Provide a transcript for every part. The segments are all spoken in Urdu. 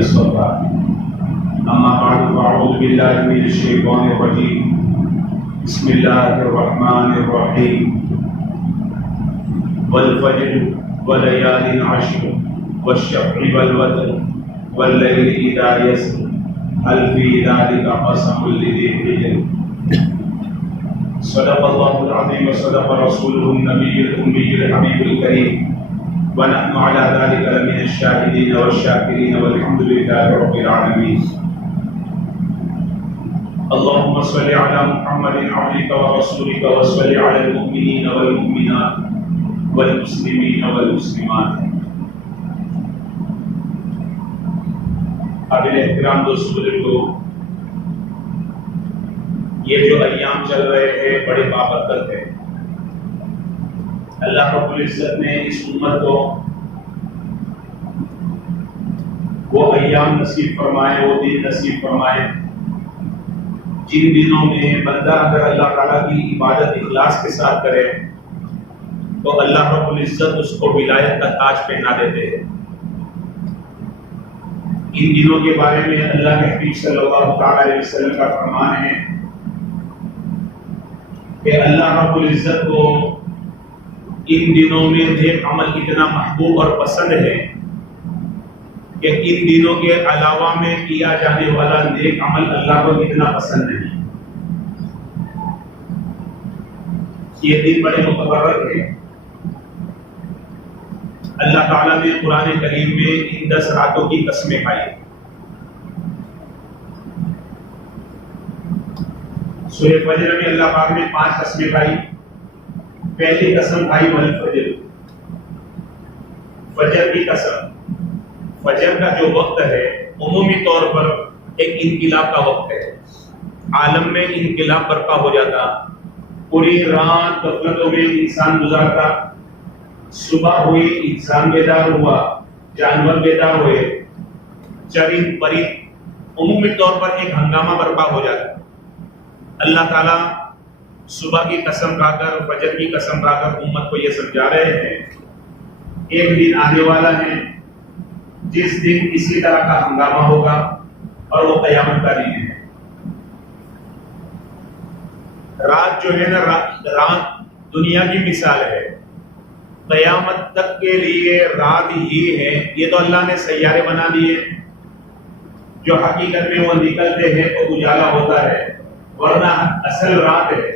اصطفى اما بعد فاعوذ بالله من الشيطان الرجيم بسم الله الرحمن الرحيم والفجر وليال عشر والشفع والوتر والليل اذا يسر هل في ذلك قسم لذي حجر صدق الله العظيم وصدق رسوله النبي الأمي الحبيب الكريم ونحن على ذلك لمن الشاهدين والشاكرين والحمد لله رب العالمين اللهم صل على محمد عبدك ورسولك وصل على المؤمنين والمؤمنات والمسلمين والمسلمات. قابل احترام دوست بزرگوں، یہ جو ایام چل رہے ہیں بڑے بابرکت ہے. اللہ رب العزت نے اس امت کو وہ ایام نصیب فرمائے، وہ دن نصیب فرمائے جن دنوں میں بندہ اگر اللہ تعالیٰ کی عبادت اخلاص کے ساتھ کرے تو اللہ رب العزت اس کو ولایت کا تاج پہنا دیتے ہیں. ان دنوں کے بارے میں اللہ کے حبیب صلی اللہ تعالیٰ علیہ وسلم کا فرمان ہے کہ اللہ رب العزت کو ان دنوں میں نیک عمل اتنا محبوب اور پسند ہے کہ ان دنوں کے علاوہ میں کیا جانے والا نیک عمل اللہ کو اتنا پسند نہیں. یہ دن بڑے مقرر ہے. اللہ تعالیٰ نے قرآن کریم میں ان 10 راتوں کی قسمیں کھائی. سورہ فجر میں اللہ پاک نے 5 قسمیں کھائی. پہلی قسم کھائی والفجر، فجر کی قسم. فجر کا جو وقت ہے عمومی طور پر ایک انقلاب کا وقت ہے. عالم میں انقلاب برپا ہو جاتا، پوری رات غفلتوں میں انسان گزارتا، صبح ہوئی انسان بیدار ہوا، جانور بیدار ہوئے، چرند پرند، عمومی طور پر ایک ہنگامہ برپا ہو جاتا. اللہ تعالیٰ صبح کی قسم کھا کر، فجر کی قسم کھا کر امت کو یہ سمجھا رہے ہیں ایک دن آنے والا ہے جس دن اسی طرح کا ہنگامہ ہوگا اور وہ قیامت کا دن ہے. رات جو ہے نا، رات دنیا کی مثال ہے. قیامت تک کے لیے رات ہی ہے. یہ تو اللہ نے سیارے بنا دیے جو حقیقت میں وہ نکلتے ہیں تو اجالا ہوتا ہے، ورنہ اصل رات ہے.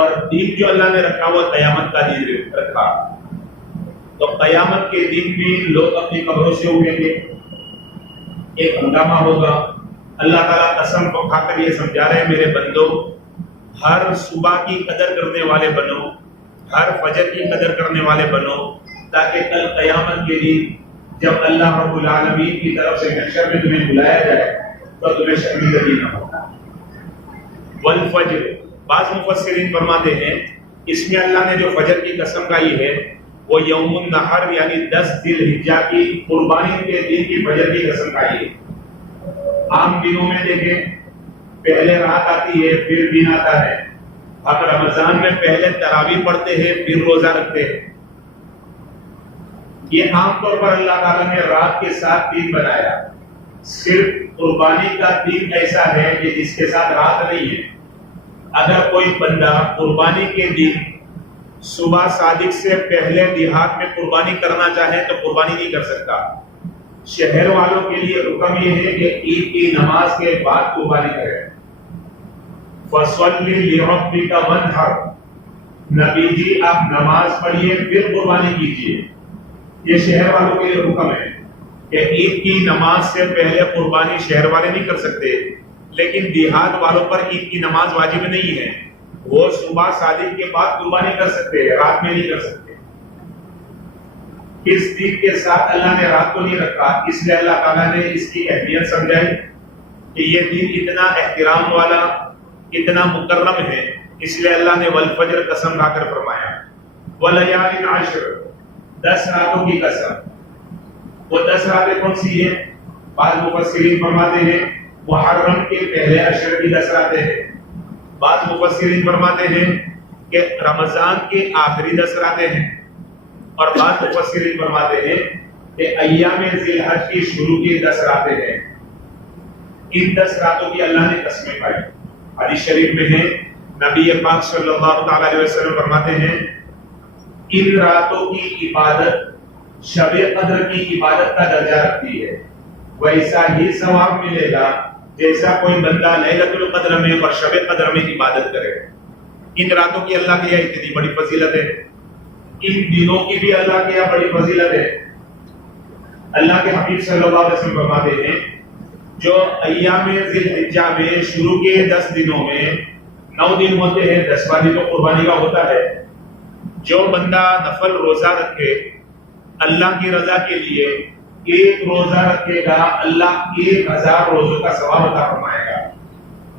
اور دن جو اللہ نے رکھا وہ قیامت کا دن رکھا. تو قیامت کے دن بھی لوگ اپنی قبروں سے اٹھیں گے، ایک ہنگامہ ہوگا. اللہ تعالیٰ قسم کو کھا کر یہ سمجھا رہے ہیں میرے بندو، ہر صبح کی قدر کرنے والے بنو، ہر فجر کی قدر کرنے والے بنو، تاکہ کل قیامت کے دن جب اللہ رب العالمین کی طرف سے محشر میں تمہیں بلایا جائے تو تمہیں شرمندگی نہ ہو. والفجر، بعض مفسرین فرماتے ہیں اس میں اللہ نے جو فجر کی قسم کھائی ہے وہ یوم النحر یعنی 10 ذی الحجہ کی قربانی کے دن کی فجر کی قسم کھائی ہے. عام دنوں میں دیکھیں پہلے رات آتی ہے پھر دن آتا ہے. اب رمضان میں پہلے تراویح پڑھتے ہیں پھر روزہ رکھتے ہیں. یہ عام طور پر اللہ تعالیٰ نے رات کے ساتھ دن بنایا. صرف قربانی کا دن ایسا ہے کہ جس کے ساتھ رات نہیں ہے. اگر کوئی بندہ قربانی کے دن صبح صادق سے پہلے دیہات میں قربانی کرنا چاہے تو قربانی نہیں کر سکتا. شہر والوں کے لیے حکم یہ ہے کہ عید کی نماز کے بعد قربانی کرے. فَصَلِّ لِرَبِّكَ وَانْحَرْ، نبی جی آپ نماز پڑھیے پھر قربانی کیجیے. یہ شہر والوں کے لیے حکم ہے کہ عید کی نماز سے پہلے قربانی شہر والے نہیں کر سکتے، لیکن دیہات والوں پر عید کی نماز واجب نہیں ہے. وہ صبح صادق کے بعد قربانی کر سکتے ہیں، رات میں نہیں کر سکتے. اس دن کے ساتھ اللہ نے رات کو نہیں رکھا، اس لیے اللہ تعالیٰ نے اس کی اہمیت سمجھائی کہ یہ دن اتنا احترام والا، اتنا مکرم ہے، اس لیے اللہ نے والفجر قسم کھا کر فرمایا. ولیال عشر، 10 راتوں کی قسم. وہ 10 راتیں کون سی ہیں؟ بعض مفسرین فرماتے ہیں محرم کے پہلے عشر کی 10 راتیں ہیں. بعض مفسرین فرماتے ہیں کہ رمضان کے آخری 10 راتیں ہیں، اور بعض مفسرین فرماتے ہیں کہ ایام ذی الحج کی شروع کی 10 راتیں ہیں، ان 10 راتوں کی اللہ نے قسمیں کھائی۔ حدیث شریف میں ہے نبی پاک صلی اللہ تعالی علیہ وسلم فرماتے ہیں ان راتوں کی عبادت شب قدر کی عبادت کا درجہ رکھتی ہے، ویسا ہی ثواب ملے گا جیسا کوئی بندہ لیلۃ القدر میں اور شب قدر میں عبادت کرے۔ ان راتوں کی اللہ کی اتنی بڑی فضیلت ہے، ان دنوں کی بھی اللہ کی بڑی فضیلت ہے۔ اللہ کے حبیب صلی اللہ علیہ وسلم فرماتے ہیں جو ایام ذی الحجہ میں شروع کے 10 دنوں میں 9 دن ہوتے ہیں، 10واں دن تو قربانی کا ہوتا ہے، جو بندہ نفل روزہ رکھے اللہ کی رضا کے لیے، ایک روزہ رکھے گا اللہ 1000 روزوں کا ثواب عطا فرمائے گا۔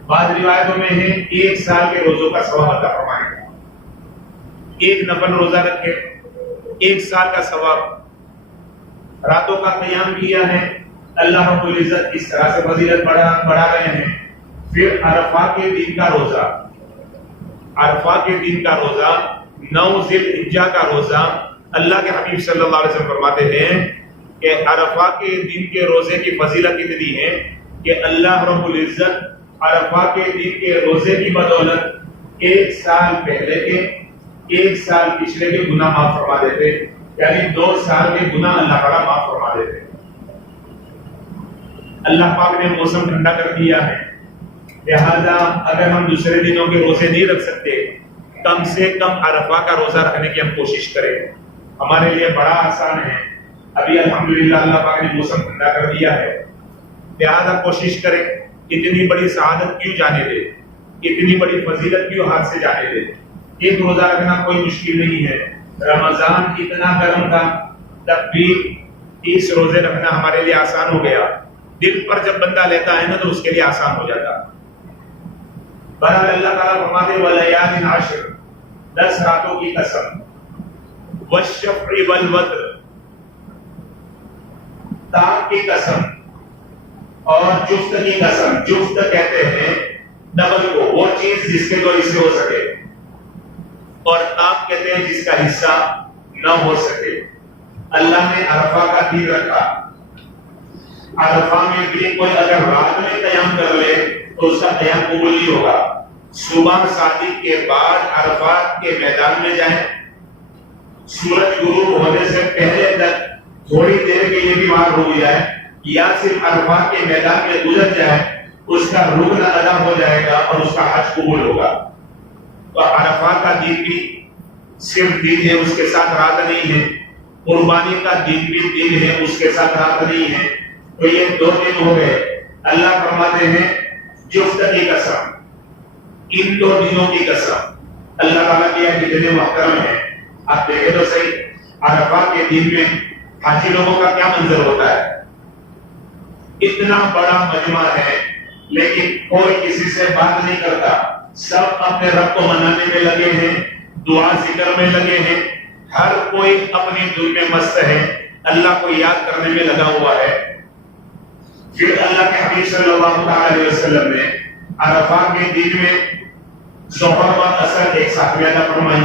بعض روایتوں میں ہے 1 سال کے روزوں کا ثواب عطا فرمائے گا۔ ایک نفل روزہ رکھے 1 سال کا ثواب۔ راتوں کا قیام کیا ہے، اللہ رب العزت اس طرح سے فضیلت بڑھا رہے ہیں۔ پھر عرفہ کے دن کا روزہ، عرفہ کے دن کا روزہ، 9 ذی الحجہ کا روزہ، اللہ کے حبیب صلی اللہ علیہ وسلم فرماتے ہیں کہ عرفہ کے دن کے روزے کی فضیلت اتنی ہے کہ اللہ رب العزت عرفہ کے دن کے روزے کی بدولت 1 سال پہلے کے 1 سال پچھلے کے گناہ معاف فرما دیتے، یعنی 2 سال کے گناہ اللہ تعالیٰ معاف فرما دیتے۔ اللہ پاک نے موسم ٹھنڈا کر دیا ہے، لہذا اگر ہم دوسرے دنوں کے روزے نہیں رکھ سکتے، کم سے کم عرفہ کا روزہ رکھنے کی ہم کوشش کریں، ہمارے لیے بڑا آسان ہے۔ ابھی الحمدللہ اللہ پاک نے موسم ٹھنڈا کر دیا ہے، لہذا کوشش کریں، اتنی بڑی سعادت کیوں جانے دے، اتنی بڑی فضیلت کیوں ہاتھ سے جانے دے۔ ایک روزہ رکھنا کوئی مشکل نہیں ہے، رمضان اتنا گرم تھا تب بھی 30 روزے رکھنا ہمارے لیے آسان ہو گیا، دل پر جب بندہ لیتا ہے نا تو اس کے لیے آسان ہو جاتا۔ بہرحال اللہ تعالیٰ فرماتے وَلَيَالٍ عَشْرٍ، 10 راتوں کی قسم، وَالشَّفْعِ وَالْوَتْرِ، تاک کی قسم اور جفت کی قسم۔ جفت کہتے ہیں ڈبل کو، وہ چیز جس کے دو حصے ہو سکے، اور تاک کہتے ہیں جس کا حصہ نہ ہو سکے۔ اللہ نے عرفہ کا دن رکھا، عرفہ میں بھی کوئی اگر رات میں قیام کر لے تو اس کا قیام قبول نہیں ہوگا۔ صبح صادق کے بعد عرفات کے میدان میں جائیں، سورج غروب ہونے سے پہلے تک تھوڑی دیر کے لیے بھی وہاں رک جائے، یا صرف عرفات کے میدان میں گزر جائے، اس کا رکن ادا ہو جائے گا اور اس کا حج قبول ہوگا۔ تو عرفات کا دن بھی صرف دن ہے، اس کے ساتھ رات نہیں ہے، قربانی کا دن بھی دن ہے، اس کے ساتھ رات نہیں ہے۔ تو یہ 2 دن ہو گئے۔ اللہ فرماتے ہیں جفت کی قسم، ان 2 دنوں کی قسم۔ اللہ تعالیٰ کی کتنے محترم ہیں، آپ دیکھیں تو صحیح، عرفات کے دن میں حاجی لوگوں کا کیا منظر ہوتا ہے، اتنا بڑا مجمع ہے لیکن کوئی کسی سے بات نہیں کرتا، سب اپنے رب کو منانے میں لگے ہیں، دعا ذکر میں لگے ہیں، ہر کوئی اپنی دل میں مست ہے، اللہ کو یاد کرنے میں لگا ہوا ہے۔ پھر اللہ کے حبیب صلی اللہ علیہ وسلم نے عرفات کے دن میں ظہر و عصر ایک ساتھ ادا فرمائی۔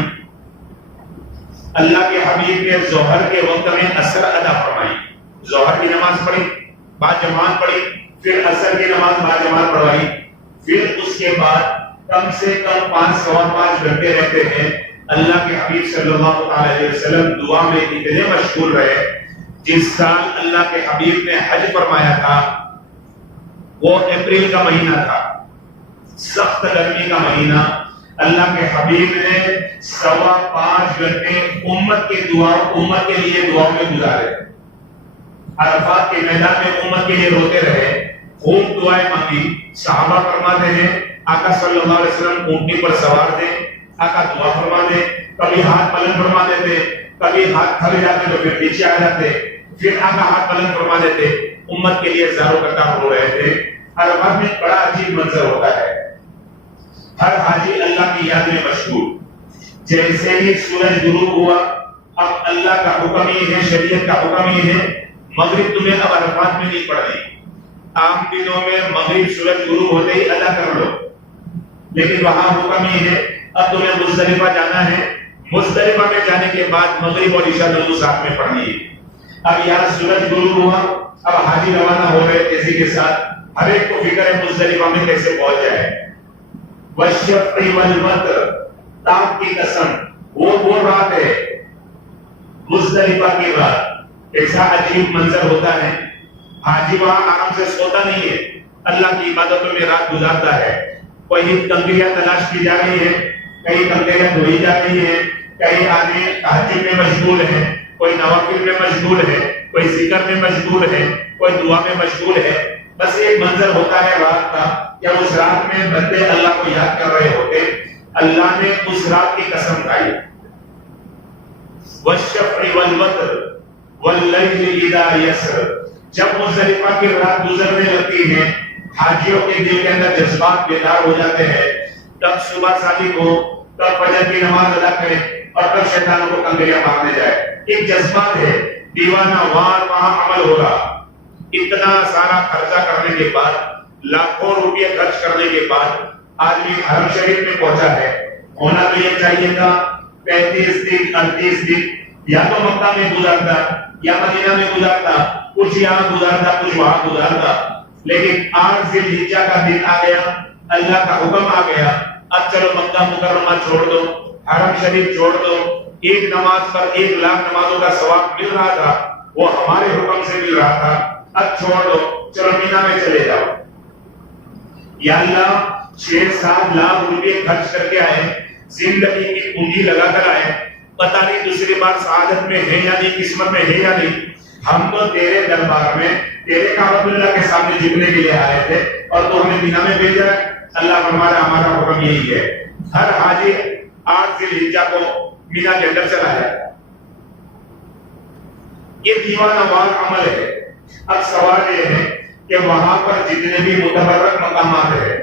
اللہ کے حبیب نے ظہر کے وقت میں عصر ادا فرمائی، ظہر کی نماز پڑھی، با جماعت پڑھی، پھر عصر کی نماز با جماعت پڑھوائی، پھر اس کے بعد کم سے کم 5-5.25 گھنٹے رہتے ہیں۔ اللہ کے حبیب صلی اللہ علیہ وسلم دعا میں اتنے مشغول رہے، جس سال اللہ کے حبیب نے حج فرمایا تھا وہ اپریل کا مہینہ تھا، سخت گرمی کا مہینہ۔ اللہ کے حبیب نے 5.25 گھنٹے امت کے لیے دعاؤں میں گزارے، عرفات کے میدان میں امت کے لیے روتے رہے، خوب دعائیں مانگی۔ صحابہ فرماتے ہیں آقا صلی اللہ علیہ وسلم اونٹنی پر سوار تھے، آقا دعا فرما دے، کبھی ہاتھ بلند فرما دیتے، کبھی ہاتھ تھک جاتے تو پھر پیچھے آ جاتے، پھر آقا ہاتھ بلند فرما دیتے، امت کے لیے زارو قطار ہو رہے تھے۔ عرفات میں بڑا عجیب منظر ہوتا ہے، ہر حاجی اللہ کی یاد میں مشغول۔ جیسے ہی سورج غروب ہوا، اب اللہ کا حکم یہ ہے، شریعت کا حکم یہ ہے، مغرب تمہیں اب عرفات میں نہیں پڑھنی، عام دنوں میں مغرب سورج غروب ہوتے ہی ادا کر لو، لیکن وہاں حکم یہ ہے اب تمہیں مزدلفہ جانا ہے، مزدلفہ میں جانے کے بعد مغرب اور عشاء دونوں ساتھ میں پڑھنی ہے۔ اب یہاں سورج غروب ہوا، اب حاجی روانہ ہو رہے تیزی کے ساتھ، ہر ایک کو فکر ہے مزدلفہ میں کیسے پہنچ جائے۔ والشفع والوتر، تاک کی قسم، وہ رات ہے مزدلفہ کی رات، ایسا عجیب منظر ہوتا ہے، حاجی وہاں آرام سے سوتا نہیں ہے، اللہ کی عبادتوں میں رات گزارتا ہے۔ کہیں کنکریاں تلاش کی جا رہی ہیں، کہیں کنکریاں دھوئی جا رہی ہیں، کہیں آدمی تہجد میں مشغول ہے، کوئی نوافل میں مشغول ہے، کوئی ذکر میں مشغول ہے، کوئی دعا میں مشغول ہے۔ بس ایک منظر ہوتا ہے رات کا، یا اس رات میں بندے اللہ کو یاد کر رہے ہوتے، اللہ نے اس رات کی قسم کھائی۔ والشفع والوتر واللیل اذا یسر، جب مزدلفہ کی رات گزرنے لگتی ہے، حاجیوں کے دل کے اندر جذبات بیدار ہو جاتے ہیں، تب صبح صادق ہو، تب فجر کی نماز ادا کریں، اور تب شیطانوں کو کنکریاں مارنے جائے۔ ایک جذبات ہے، دیوانہ وار وہاں عمل ہو رہا۔ اتنا سارا خرچہ کرنے کے بعد، لاکھوں روپے خرچ کرنے کے بعد آدمی حرم شریف میں پہنچا ہے، ہونا تو یہ چاہیے تھا 35 دن 38 دن یا تو مکہ میں گزارتا یا مدینہ میں گزارتا، کچھ یہاں گزارتا کچھ وہاں گزارتا، لیکن 8 ذی الحجہ کا دن آ گیا، اللہ کا حکم آ گیا، اب چلو مکہ مکرمہ چھوڑ دو، حرم شریف چھوڑ دو۔ ایک نماز پر 1 لاکھ نمازوں کا ثواب مل رہا تھا، وہ ہمارے حکم سے مل رہا تھا، اب چھوڑ دو، چلو مینا میں چلے جاؤ۔ یا اللہ 6-7 لاکھ روپے خرچ کر کے آئے، زندگی کی پونجی لگا کر آئے، پتہ نہیں دوسری بار سعادت میں ہے یا نہیں، قسمت میں ہے یا نہیں، ہم تو تیرے دربار میں تیرے کعبۃ اللہ کے سامنے جھکنے کے لیے آئے تھے، اور تو ہمیں مینا میں بھیجا ہے۔ اللہ فرمایا ہمارا حکم یہی ہے، ہر حاجی 8 ذی الحجہ کو مینا کے اندر چلا جائے۔ یہ دیوانہ وار عمل ہے۔ اب سوال یہ ہے کہ وہاں پر جتنے بھی متبرک مقامات ہیں،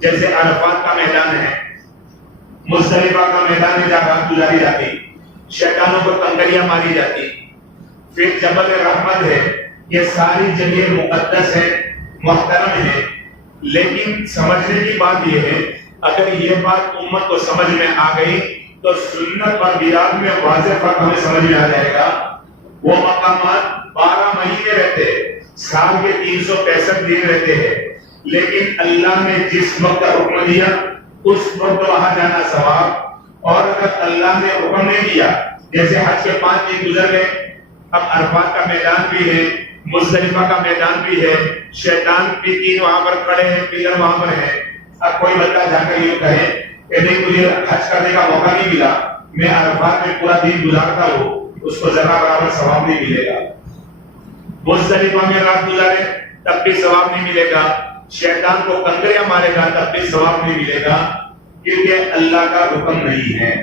جیسے عرفات کا میدان ہے، مزدلفہ کا میدان ہے جہاں رات گزاری جاتی، شیطانوں کو کنکریاں ماری جاتی، پھر جبل رحمت ہے، یہ ساری جگہ مقدس ہے، محترم ہے، لیکن سمجھنے کی بات یہ ہے، اگر یہ بات امت کو سمجھ میں آ گئی تو سنت اور بدعت میں واضح فرق ہمیں سمجھ میں آ جائے گا۔ وہ مقامات 12 مہینے رہتے ہیں، سال کے 365 دن رہتے ہیں، لیکن اللہ نے جس وقت حکم دیا اس وقت وہاں جانا ثواب، اور اگر اللہ نے حکم نہیں دیا، جیسے حج کے 5 دن گزر گئے، اب عرفات کا میدان بھی ہے، مزدلفہ کا میدان بھی ہے، شیطان بھی 3 وہاں پر کھڑے ہیں، پلر وہاں پر ہے۔ اب کوئی بندہ جا کر یہ کہے کہ نہیں مجھے حج کرنے کا موقع نہیں ملا، میں عرفات میں پورا دن گزارتا ہوں، اس کو ذرا برابر ثواب نہیں ملے گا۔ مزدلفہ میں رات گزارے تب بھی ثواب نہیں ملے گا، شیطان کو کنکریاں مارے گا تب بھی ثواب نہیں ملے گا، کیونکہ اللہ کا حکم نہیں ہے۔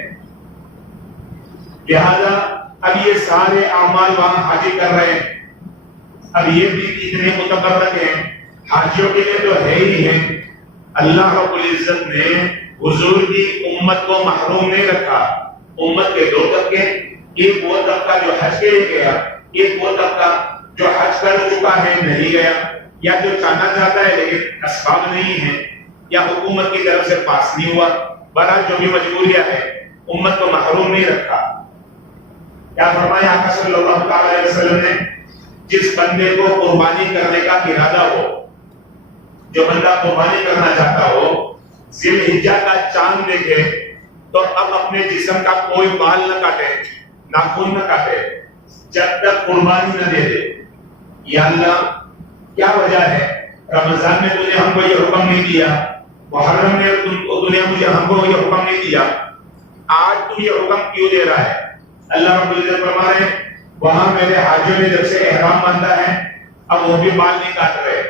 لہذا اب یہ سارے اعمال وہاں حاجی کر رہے ہیں، اب یہ بھی اتنے متبرک ہیں، حاجیوں کے لیے تو ہے ہی ہے۔ اللہ رب العزت نے حضور کی امت کو محروم نہیں رکھا۔ امت کے 2 طبقے، ایک وہ طبقہ جو حج کے لیے گیا، ایک وہ طبقہ جو حج کر چکا ہے نہیں گیا، یا جو جانا چاہتا ہے لیکن اسباب نہیں ہے، یا حکومت کی طرف سے پاس نہیں ہوا۔ بہرحال جو بھی مجبوریاں ہے، امت کو محروم نہیں رکھا۔ کیا فرمایا آقا صلی اللہ علیہ وسلم نے، جس بندے کو قربانی کرنے کا ارادہ ہو، جو بندہ قربانی کرنا چاہتا ہو، ذی الحجہ کا چاند دیکھے تو اب اپنے جسم کا کوئی بال نہ کاٹے، ناخن نہ کاٹے، جب تک قربانی نہ دے دے۔ یا اللہ کیا وجہ ہے؟ رمضان میں تو نے ہم کو یہ حکم نہیں دیا، محرم میں تو نے مجھے ہم کو یہ حکم نہیں دیا، آج تو یہ حکم کیوں دے رہا ہے؟ اللہ رب العزت فرما رہے ہیں وہاں میرے حاجیوں نے جب سے احرام باندھا ہے، اب وہ بھی بال نہیں کاٹ رہے،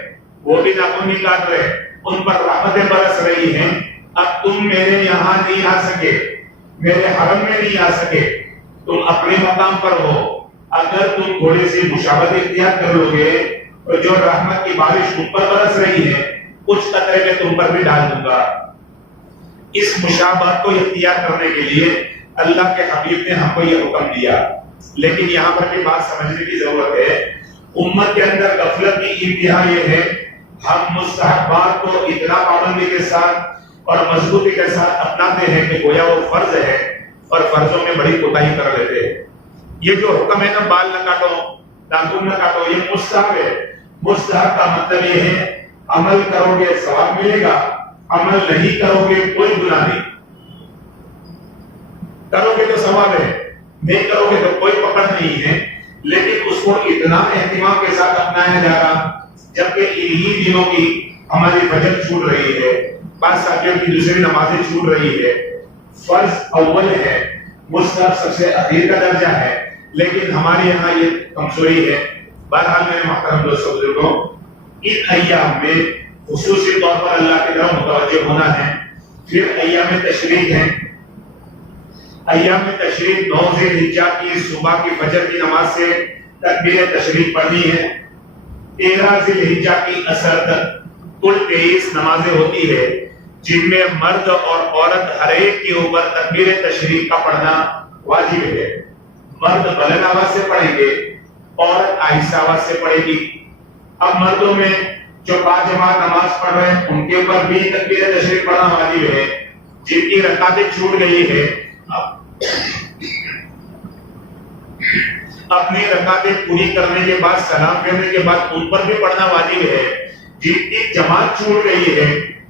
وہ بھی ناخن نہیں کاٹ رہے، ان پر رحمتیں برس رہی ہیں۔ اب تم میرے یہاں نہیں آ سکے، میرے حرم میں نہیں آ سکے، تم اپنے مقام پر ہو، اگر تم تھوڑی سی مشابہت اختیار کر لو گے تو جو رحمت کی بارش تم پر برس رہی ہے کچھ قطرے میں تم پر بھی ڈال دوں گا۔ اس مشابہت کو اختیار کرنے کے لیے اللہ کے حبیب نے ہم کو یہ حکم دیا، لیکن یہاں پر بھی بات سمجھنے کی ضرورت ہے۔ امت کے اندر غفلت کی انتہا یہ ہے، ہم مستحبات کو اتنا پابندی کے ساتھ اور مضبوطی کے ساتھ اپناتے ہیں کہ گویا وہ فرض ہے، اور فرضوں میں بڑی کوتاہی کر لیتے ہیں۔ یہ جو حکم ہے نا بال نہ کاٹو ناخن نہ کاٹو یہ مستحب ہے. مستحب کا مطلب یہ ہے عمل کرو گے ثواب ملے گا, عمل نہیں کرو گے کوئی گناہ نہیں. کرو گے تو ثواب ہے, نہیں کرو گے تو کوئی پکڑ نہیں ہے. لیکن اس کو اتنا اہتمام کے ساتھ اپنایا جا رہا جبکہ انہی دنوں کی ہماری فجر چھوٹ رہی ہے, بعض ساتھیوں کی دوسری نمازیں چھوٹ رہی ہے. فرض اول ہے, مستحب سب سے اخیر کا درجہ ہے, لیکن ہمارے یہاں یہ کمزوری ہے. بہرحال میرے محترم دوستوں بزرگوں, ان ایام میں خصوصی طور پر اللہ کی طرف متوجہ ہونا ہے. پھر ایام تشریق ہیں. ایام تشریق 9 ذی الحجہ کی صبح کی فجر کی نماز سے تکبیر تشریق پڑھنی ہے. 13 ذی الحجہ کی عصر تک کل 23 نمازیں ہوتی ہے جن میں مرد اور عورت ہر ایک کے اوپر تکبیر تشریق کا پڑھنا واجب ہے. مرد بلند آواز سے پڑھیں گے, عورت آہستہ آواز سے پڑھے گی. اب مردوں میں جو باجماعت نماز پڑھ رہے ہیں ان کے اوپر بھی تکبیر تشریق پڑھنا واجب ہے. جن کی رکعتیں چھوٹ گئی ہے اپنی رکعتیں پوری کرنے کے بعد سلام پھیرنے کے بعد ان پر بھی پڑھنا واجب ہے. جن کی جماعت چھوٹ گئی ہے,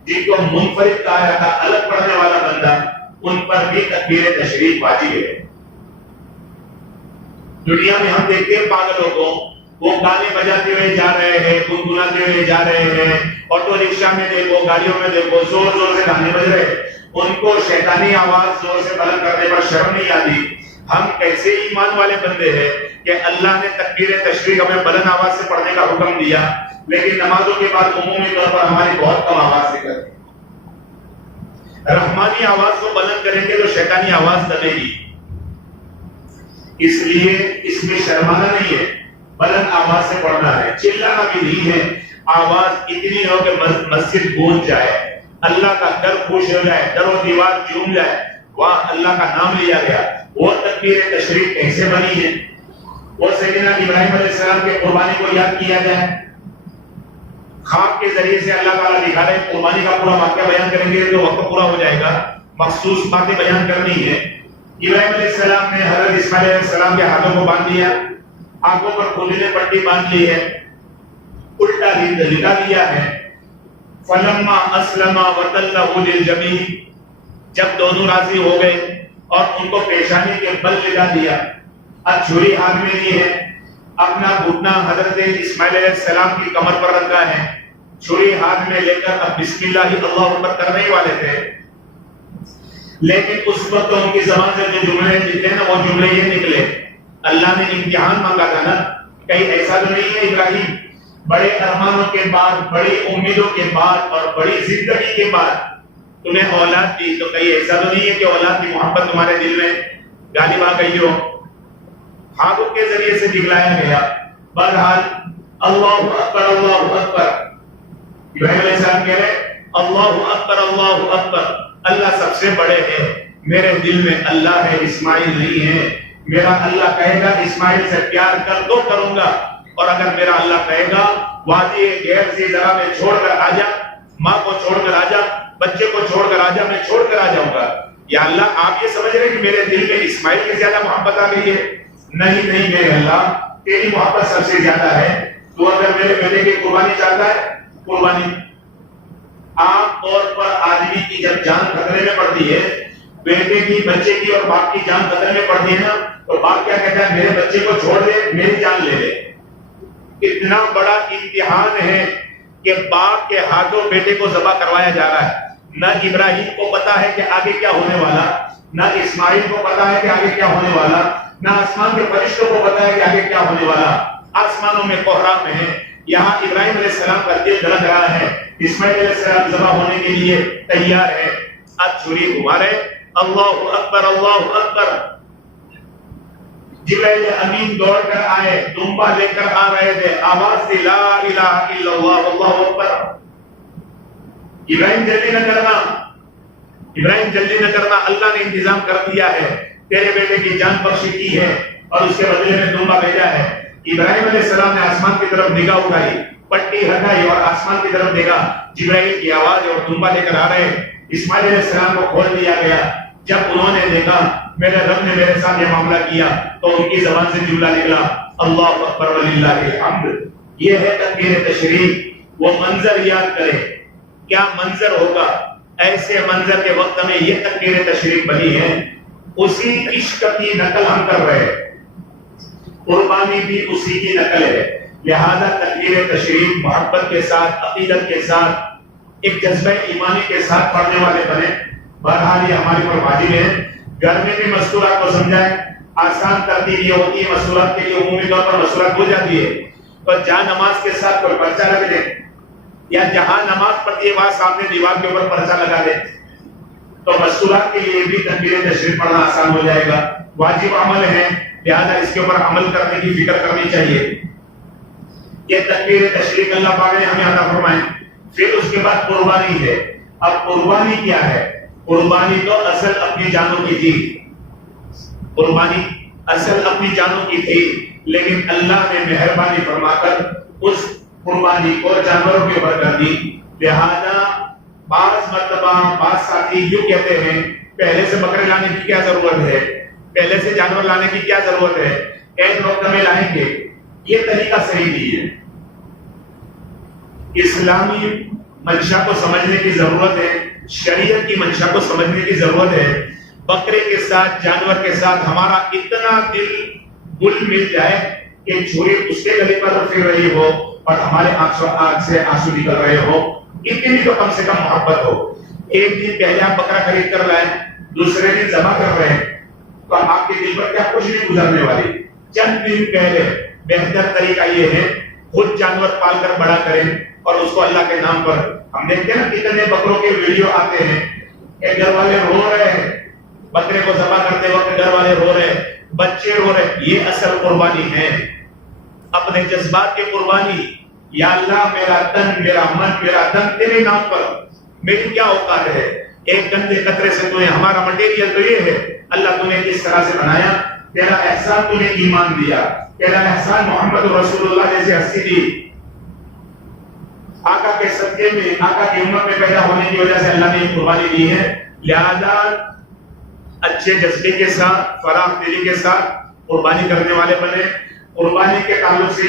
جن کو منفرد کہا جاتا الگ پڑھنے والا بندہ, ان پر بھی تکبیر تشریق واجب ہے. دنیا میں ہم دیکھتے ہیں پاگلوں کو, وہ گانے بجاتے ہوئے جا رہے ہیں, گنگناتے ہوئے جا رہے ہیں, آٹو رکشا میں دیکھو, گاڑیوں میں دیکھو, زور زور سے گانے بج رہے ہیں. ان کو شیطانی آواز زور سے بلند کرنے پر شرم نہیں آتی. ہم کیسے ایمان والے بندے ہیں کہ اللہ نے تکبیر تشریق ہمیں بلند آواز سے پڑھنے کا حکم دیا, لیکن نمازوں کے بعد عمومی طور پر ہماری بہت کم آواز نکلتی ہے. رحمانی آواز کو بلند کریں گے تو شیطانی آواز دبے گی. اس لیے اس میں شرمانا نہیں ہے, بلند آواز سے پڑھنا ہے. چلانا بھی نہیں ہے, آواز اتنی ہو کہ مسجد گونج جائے, اللہ کا در خوش ہو جائے, در و دیوار جھوم جائے, وہاں اللہ کا نام لیا گیا. وہ تکبیر تشریق کیسے بنی ہے؟ وہ سیدنا ابراہیم علیہ السلام کے قربانی کو یاد کیا جائے. خواب کے ذریعے سے اللہ تعالیٰ دکھا رہے قربانی کا پورا واقعہ بیان کریں گے تو وقت پورا ہو جائے گا. مخصوص باتیں بیان کرنی ہے. ابراہیم علیہ السلام نے حضرت اسماعیل علیہ السلام کے ہاتھوں کو باندھ دیا, آنکھوں پر کھولنے پٹی باندھ لی ہے, الٹا لٹا دیا ہے. فلما اسلما وتلہ للجبین, جب دونوں راضی ہو گئے اور ان کو پیشانی کے بل لٹا دیا, اب چھری ہاتھ میں لی ہے, اپنا گھٹنا حضرت اسماعیل علیہ السلام کی کمر پر رکھا ہے, چھری ہاتھ میں لے کر اب بسم اللہ اللہ اکبر کرنے ہی والے تھے. لیکن اس وقت ان کی زبان سے جو جملے نکلے نا وہ جملے یہ نکلے, اللہ نے امتحان مانگا تھا نا. کہیں ایسا تو نہیں ہے ابراہیم بڑے ارمانوں کے بعد, بڑی امیدوں کے بعد اور بڑی زندگی کے بعد تمہیں اولاد دی, تو کہیں ایسا تو نہیں ہے کہ اولاد کی محبت تمہارے دل میں غالب آ گئی ہو؟ ہاتھوں کے ذریعے سے دکھلایا گیا. بہرحال اللہ اکبر اللہ اکبر, ابراہیم علیہ السلام کہہ رہے اللہ اکبر اللہ اکبر, اللہ سب سے بڑے ہیں. میرے دل میں اللہ ہے, اسماعیل نہیں ہے. میرا اللہ کہے گا اسماعیل سے پیار کر تو کروں گا, اور اگر میرا اللہ کہے گا وادی غیر ذی زرع میں چھوڑ کر آ جا, ماں کو چھوڑ کر آ جا, بچے کو چھوڑ کر آ جا, میں چھوڑ کر آ جاؤں گا. یا اللہ آپ یہ سمجھ رہے کہ میرے دل میں اسماعیل کی زیادہ محبت آ گئی ہے؟ نہیں نہیں میرے اللہ, تیری محبت سب سے زیادہ ہے. تو اگر میرے بیٹے کی قربانی چاہتا ہے, قربانی. عام طور پر آدمی کی جب جان خطرے میں پڑتی ہے, بیٹے کی, بچے کی اور باپ کی جان خطرے میں پڑتی ہے نا, تو باپ کیا کہتا ہے, میرے بچے کو چھوڑ دے, میری جان لے لے. اتنا بڑا امتحان ہے کہ باپ کے ہاتھوں بیٹے کو ذبح کروایا جا رہا ہے. نہ ابراہیم کو پتا ہے کہ آگے کیا ہونے والا, نہ اسماعیل کو پتا ہے کہ آگے کیا ہونے والا, نہ آسمان کے فرشتوں کو پتا ہے کہ آگے کیا ہونے والا. آسمانوں میں کوہرام ہے. یہاں ابراہیم علیہ السلام کا دل دھڑک رہا ہے, اسماعیل علیہ السلام ذبح ہونے کے لیے تیار ہے. اب چھری گھما رہے, اللہ اکبر اللہ اکبر. جبرائیل امین دوڑ کر آئے, دمبا لے کر آ رہے تھے, آواز دی لا الہ الا اللہ اللہ اکبر. ابراہیم جلدی نہ کرنا, ابراہیم جلدی نہ کرنا, اللہ نے انتظام کر دیا ہے, تیرے بیٹے کی جان بخشی کی ہے اور اس کے بدلے میں دمبا بھیجا ہے. ابراہیم علیہ السلام نے آسمان کی طرف نگاہ اٹھائی, پٹی ہٹائی اور آسمان کی طرف دیکھا. جبرائیل کی آواز اور دمبا لے کر آ رہے. اسماعیل علیہ السلام کو کھول دیا گیا. جب انہوں نے دیکھا میرے رب نے میرے ساتھ یہ معاملہ کیا، تو ان کی زبان سے جملہ نکلا اللہ اکبر وللہ الحمد۔ یہ ہے تکبیر تشریق۔ وہ منظر یاد کرے، کیا منظر ہوگا ایسے منظر کے وقت میں یہ تکبیر تشریق بنی ہے، اسی عشق کی نقل ہم کر رہے ہیں، قربانی بھی اسی کی نقل ہے۔ لہذا تکبیر تشریق محبت کے ساتھ، عقیدت کے ساتھ، ایک جذبہ ایمانی کے ساتھ پڑھنے والے بنے۔ بہرحال یہ ہماری پر واجب ہے، گھر میں بھی مستورات کو سمجھائیں۔ آسان ترتیب یہ ہوتی ہے، مستورات کے لیے عمومی طور پر مستورات ہو جاتی ہے، تو جہاں نماز کے ساتھ کوئی پرچہ لگ دیں، یا جہاں نماز پڑھتی ہے وہاں سامنے دیوار کے اوپر پرچہ لگا دیں، تو مستورات کے لیے بھی تکبیر تشریق پڑھنا آسان ہو جائے گا۔ واجب عمل ہے، لہذا اس کے اوپر عمل کرنے کی فکر کرنی چاہیے۔ یہ تکبیر تشریق اللہ پاک نے ہمیں عطا فرمائے۔ پھر اس کے بعد قربانی ہے۔ اب قربانی کیا ہے؟ قربانی تو اصل اپنی جانوں کی تھی، قربانی اصل اپنی جانوں کی تھی، لیکن اللہ نے مہربانی فرما کر اس قربانی کو جانوروں کے اوپر کر دی۔ لہذا بعض مرتبہ بعض ساتھی یوں کہتے ہیں پہلے سے بکرے لانے کی کیا ضرورت ہے، پہلے سے جانور لانے کی کیا ضرورت ہے، ایک وقت میں لائیں گے۔ یہ طریقہ صحیح نہیں ہے۔ اسلامی منشا کو سمجھنے کی ضرورت ہے، شریعت کی منشا کو سمجھنے کی ضرورت ہے۔ بکرے کے ساتھ، جانور کے ساتھ ہمارا اتنا دل گل مل جائے کہ چھری اس کے گلے پر پھر رہی ہو اور ہمارے آنکھ سے آنسو نکل رہے ہو، اتنی تو کم سے کم محبت ہو۔ ایک دن پہلے آپ بکرا خرید کر لائیں، دوسرے دن ذبح کر رہے ہیں، تو آپ کے دل پر کیا کچھ نہیں گزرنے والی۔ چند دن پہلے بہتر طریقہ یہ ہے خود جانور پال کر بڑا کریں اور اس کو اللہ کے نام پر۔ ہم دیکھتے ہیں نا کتنے بکروں کے ویڈیو آتے ہیں کہ گھر والے رو رہے ہیں، بکرے کو ذبح کرتے وقت گھر والے رو رہے ہیں، بچے رو رہے ہیں۔ یہ اصل قربانی ہے، اپنے جذبات کی قربانی۔ یا اللہ میرا تن، میرا من، میرا دن تیرے نام پر، میری کیا اوقات ہے، ایک گندے قطرے سے تو ہمارا مٹیریل تو یہ ہے، اللہ تو نے کس طرح سے بنایا، تیرا احسان تو نے ایمان دیا، تیرا احسان محمد رسول اللہ جیسے ہستی دی، آقا کے صدقے میں، آقا کی امت میں پیدا ہونے کی وجہ سے اللہ نے یہ قربانی دی ہے۔ لہذا اچھے جذبے کے ساتھ، فراخ دلی کے ساتھ قربانی کرنے والے بنے۔ قربانی کے تعلق سے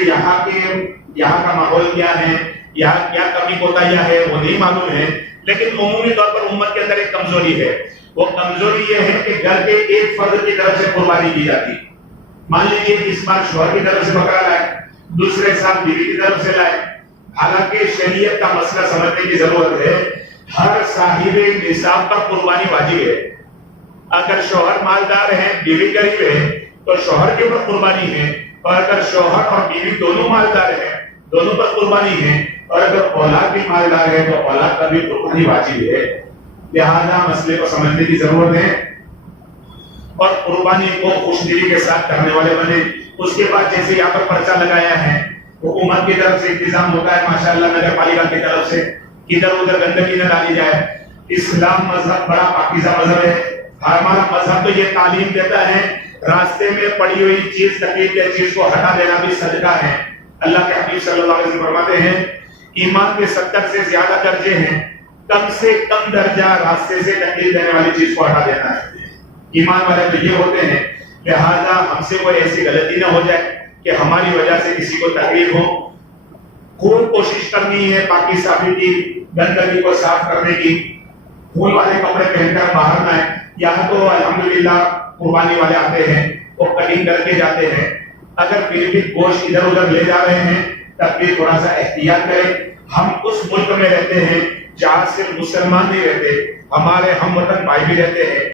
یہاں کا ماحول کیا ہے، یہاں کیا کمی کوتاہیاں ہے وہ نہیں معلوم ہے، لیکن عمومی طور پر امت کے اندر ایک کمزوری ہے۔ وہ کمزوری یہ ہے کہ گھر کے ایک فرد کی طرف سے قربانی کی جاتی۔ مان لیجیے اس بار شوہر کی طرف سے بکرا لائے، دوسرے سال بیوی کی طرف سے لائے۔ حالانکہ شریعت کا مسئلہ سمجھنے کی ضرورت ہے، ہر صاحب نصاب پر قربانی واجب ہے۔ اگر شوہر مالدار ہے، بیوی غریب ہے، تو شوہر کے اوپر قربانی ہے، اور اگر شوہر اور بیوی دونوں مالدار ہیں، دونوں پر قربانی ہے، اور اگر اولاد بھی مالدار ہے تو اولاد پر بھی قربانی واجب ہے۔ لہذا مسئلے کو سمجھنے کی ضرورت ہے اور قربانی کو خوش دلی کے ساتھ کرنے والے بنے۔ اس کے بعد جیسے یہاں پر پرچہ لگایا ہے، حکومت کی طرف سے انتظام ہوتا ہے ماشاءاللہ، نگر پالیکا کی طرف سے ادھر ادھر گندگی نہ ڈالی جائے۔ اسلام مذہب بڑا پاکیزہ مذہب ہے۔ ہمارا مذہب تو یہ تعلیم دیتا ہے راستے میں پڑی ہوئی چیز، تکلیف کی چیز کو ہٹا دینا بھی صدقہ ہے۔ اللہ کے حبیب صلی اللہ علیہ وسلم فرماتے ہیں ایمان کے 70 سے زیادہ درجے ہیں، کم سے کم درجہ راستے سے تکلیف دینے والی چیز کو ہٹا دینا ہے۔ ایمان والے تو یہ ہوتے ہیں۔ لہذا ہم سے کوئی ایسی غلطی نہ ہو جائے کہ ہماری وجہ سے کسی کو تکلیف ہو۔ خوب کوشش کرنی ہے پاکی صافی کی، گندگی کو صاف کرنے کی۔ خون والے کپڑے پہن کر باہر نہ آئے۔ یہاں تو الحمدللہ قربانی والے آتے ہیں، وہ کٹنگ کر کے جاتے ہیں۔ اگر پھر بھی گوشت ادھر ادھر لے جا رہے ہیں تب بھی تھوڑا سا احتیاط کریں۔ ہم اس ملک میں رہتے ہیں جہاں صرف مسلمان نہیں رہتے، ہمارے ہم وطن بھائی بھی رہتے ہیں۔